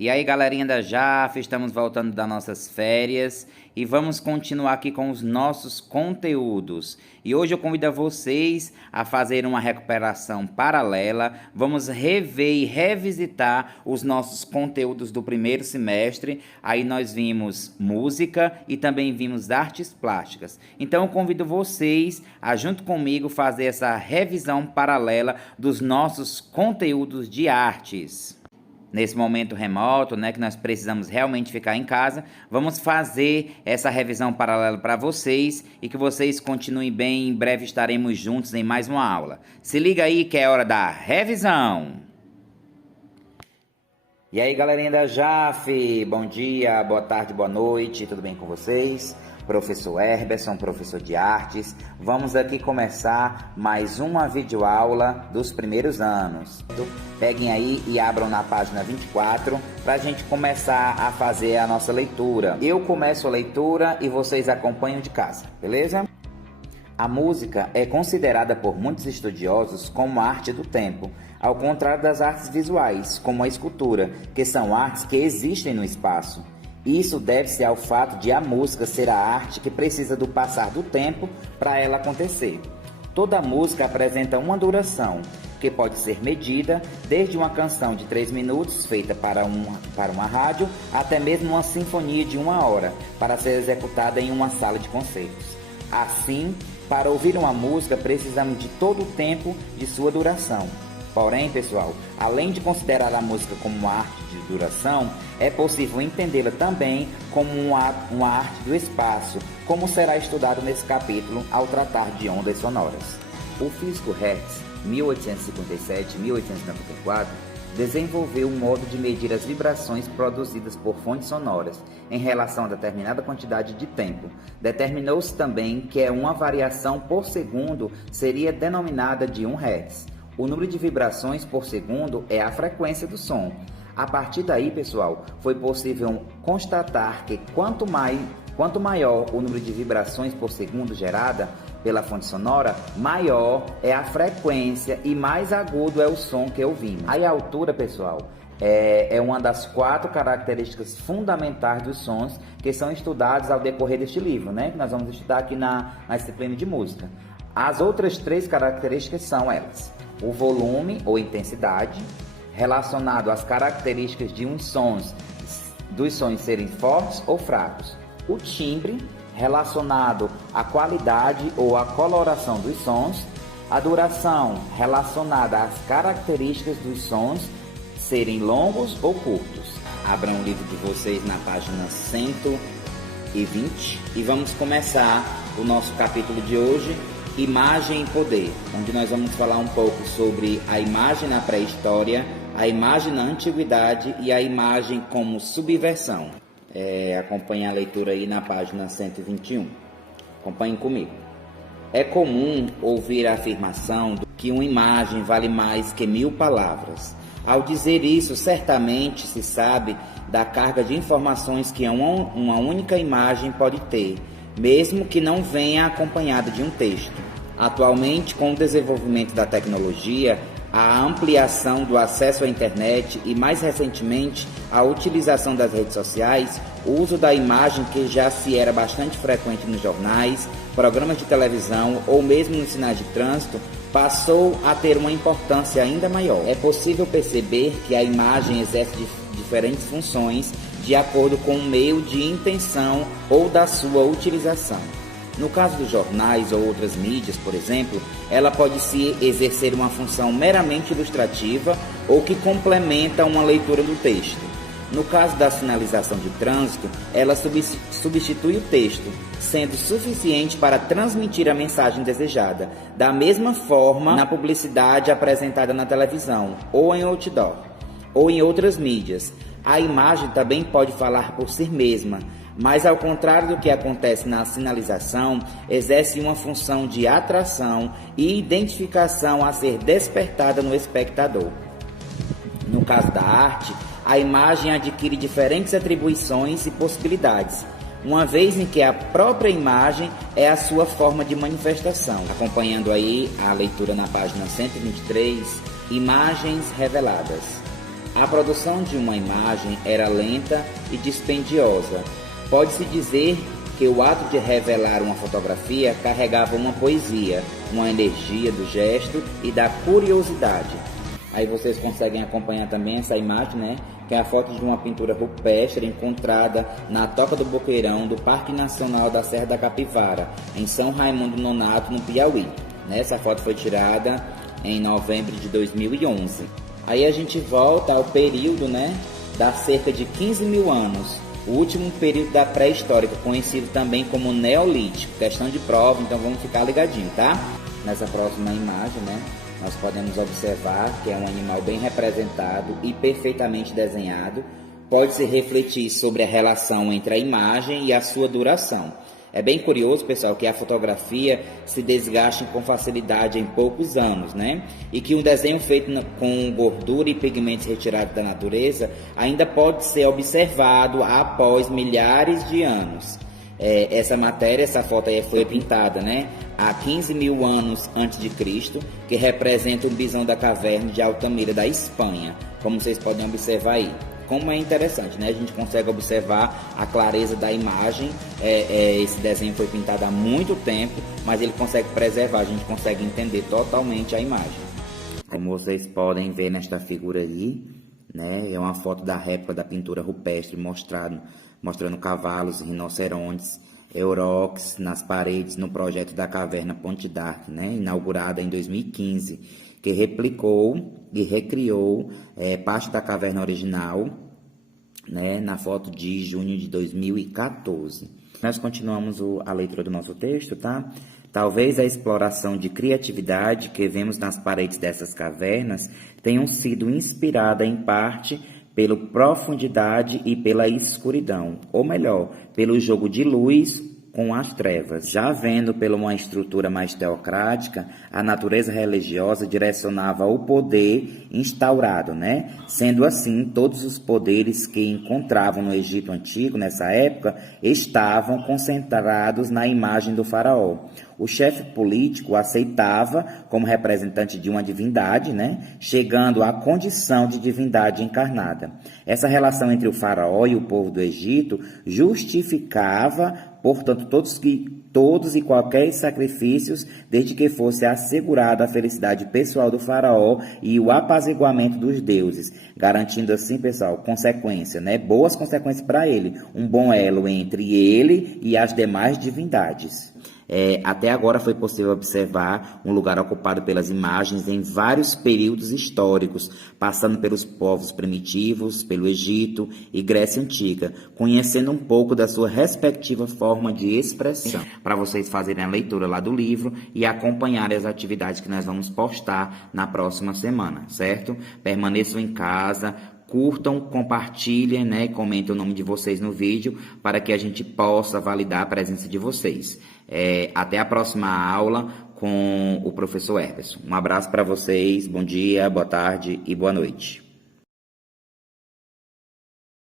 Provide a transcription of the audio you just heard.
E aí, galerinha da JAF, estamos voltando das nossas férias e vamos continuar aqui com os nossos conteúdos. E hoje eu convido a vocês a fazer uma recuperação paralela. Vamos rever e revisitar os nossos conteúdos do primeiro semestre. Aí nós vimos música e também vimos artes plásticas. Então eu convido vocês a, junto comigo, fazer essa revisão paralela dos nossos conteúdos de artes. Nesse momento remoto, que nós precisamos realmente ficar em casa, vamos fazer essa revisão paralela para vocês e que vocês continuem bem. Em breve estaremos juntos em mais uma aula. Se liga aí que é hora da revisão! E aí, galerinha da JAF, bom dia, boa tarde, boa noite, tudo bem com vocês? Professor Herberson, professor de artes. Vamos aqui começar mais uma videoaula dos primeiros anos. Peguem aí e abram na página 24 para a gente começar a fazer a nossa leitura. Eu começo a leitura e vocês acompanham de casa, beleza? A música é considerada por muitos estudiosos como a arte do tempo, ao contrário das artes visuais, como a escultura, que são artes que existem no espaço. Isso deve-se ao fato de a música ser a arte que precisa do passar do tempo para ela acontecer. Toda música apresenta uma duração, que pode ser medida desde uma canção de 3 minutos, feita para uma rádio, até mesmo uma sinfonia de 1 hora, para ser executada em uma sala de concertos. Assim, para ouvir uma música, precisamos de todo o tempo de sua duração. Porém, pessoal, além de considerar a música como uma arte de duração, é possível entendê-la também como uma arte do espaço, como será estudado nesse capítulo ao tratar de ondas sonoras. O físico Hertz, 1857-1894, desenvolveu um modo de medir as vibrações produzidas por fontes sonoras em relação a determinada quantidade de tempo. Determinou-se também que uma variação por segundo seria denominada de 1 Hz. O número de vibrações por segundo é a frequência do som. A partir daí, pessoal, foi possível constatar que quanto maior o número de vibrações por segundo gerada pela fonte sonora, maior é a frequência e mais agudo é o som que ouvimos. Aí a altura, pessoal, é uma das 4 características fundamentais dos sons que são estudados ao decorrer deste livro, que nós vamos estudar aqui na disciplina de música. As outras 3 características são elas: o volume ou intensidade, relacionado às características de dos sons serem fortes ou fracos. O timbre, relacionado à qualidade ou à coloração dos sons. A duração, relacionada às características dos sons serem longos ou curtos. Abram o livro de vocês na página 120 e vamos começar o nosso capítulo de hoje, Imagem e Poder, onde nós vamos falar um pouco sobre a imagem na pré-história, a imagem na antiguidade e a imagem como subversão. Acompanhe a leitura aí na página 121. Acompanhem comigo. É comum ouvir a afirmação que uma imagem vale mais que 1000 palavras. Ao dizer isso, certamente se sabe da carga de informações que uma única imagem pode ter, mesmo que não venha acompanhada de um texto. Atualmente, com o desenvolvimento da tecnologia, a ampliação do acesso à internet e, mais recentemente, a utilização das redes sociais, o uso da imagem, que já se era bastante frequente nos jornais, programas de televisão ou mesmo nos sinais de trânsito, passou a ter uma importância ainda maior. É possível perceber que a imagem exerce diferentes funções de acordo com o meio de intenção ou da sua utilização. No caso dos jornais ou outras mídias, por exemplo, ela pode se exercer uma função meramente ilustrativa ou que complementa uma leitura do texto. No caso da sinalização de trânsito, ela substitui o texto, sendo suficiente para transmitir a mensagem desejada, da mesma forma na publicidade apresentada na televisão, ou em outdoor, ou em outras mídias. A imagem também pode falar por si mesma, mas ao contrário do que acontece na sinalização, exerce uma função de atração e identificação a ser despertada no espectador. No caso da arte, a imagem adquire diferentes atribuições e possibilidades, uma vez em que a própria imagem é a sua forma de manifestação. Acompanhando aí a leitura na página 123, Imagens Reveladas. A produção de uma imagem era lenta e dispendiosa. Pode-se dizer que o ato de revelar uma fotografia carregava uma poesia, uma energia do gesto e da curiosidade. Aí vocês conseguem acompanhar também essa imagem, né? Que é a foto de uma pintura rupestre encontrada na Toca do Boqueirão do Parque Nacional da Serra da Capivara, em São Raimundo Nonato, no Piauí. Essa foto foi tirada em novembro de 2011. Aí a gente volta ao período, né, da cerca de 15 mil anos, o último período da pré-histórica, conhecido também como Neolítico. Questão de prova, então vamos ficar ligadinho, tá? Nessa próxima imagem, né, nós podemos observar que é um animal bem representado e perfeitamente desenhado. Pode-se refletir sobre a relação entre a imagem e a sua duração. É bem curioso, pessoal, que a fotografia se desgaste com facilidade em poucos anos, né? E que um desenho feito com gordura e pigmentos retirados da natureza ainda pode ser observado após milhares de anos. Essa foto aí foi pintada, né, há 15 mil anos antes de Cristo, que representa um bisão da caverna de Altamira, da Espanha, como vocês podem observar aí. Como é interessante, né? A gente consegue observar a clareza da imagem. Esse desenho foi pintado há muito tempo, mas ele consegue preservar, a gente consegue entender totalmente a imagem. Como vocês podem ver nesta figura aí, né? É uma foto da réplica da pintura rupestre mostrando cavalos, rinocerontes, aurochs nas paredes no projeto da Caverna Ponte d'Arc, né? Inaugurada em 2015, que replicou e recriou parte da caverna original, né, na foto de junho de 2014. Nós continuamos a leitura do nosso texto, tá? Talvez a exploração de criatividade que vemos nas paredes dessas cavernas tenham sido inspirada em parte pela profundidade e pela escuridão, ou melhor, pelo jogo de luz com as trevas. Já vendo pela uma estrutura mais teocrática, a natureza religiosa direcionava o poder instaurado, né? Sendo assim, todos os poderes que encontravam no Egito Antigo, nessa época, estavam concentrados na imagem do faraó. O chefe político aceitava como representante de uma divindade, né? Chegando à condição de divindade encarnada. Essa relação entre o faraó e o povo do Egito justificava, portanto, todos e qualquer sacrifícios, desde que fosse assegurada a felicidade pessoal do faraó e o apaziguamento dos deuses, garantindo assim, pessoal, consequência, né? Boas consequências para ele, um bom elo entre ele e as demais divindades. Até agora foi possível observar um lugar ocupado pelas imagens em vários períodos históricos, passando pelos povos primitivos, pelo Egito e Grécia Antiga, conhecendo um pouco da sua respectiva forma de expressão, para vocês fazerem a leitura lá do livro e acompanharem as atividades que nós vamos postar na próxima semana, certo? Permaneçam em casa, curtam, compartilhem, né, comentem o nome de vocês no vídeo para que a gente possa validar a presença de vocês. Até a próxima aula com o professor Herberson. Um abraço para vocês, bom dia, boa tarde e boa noite.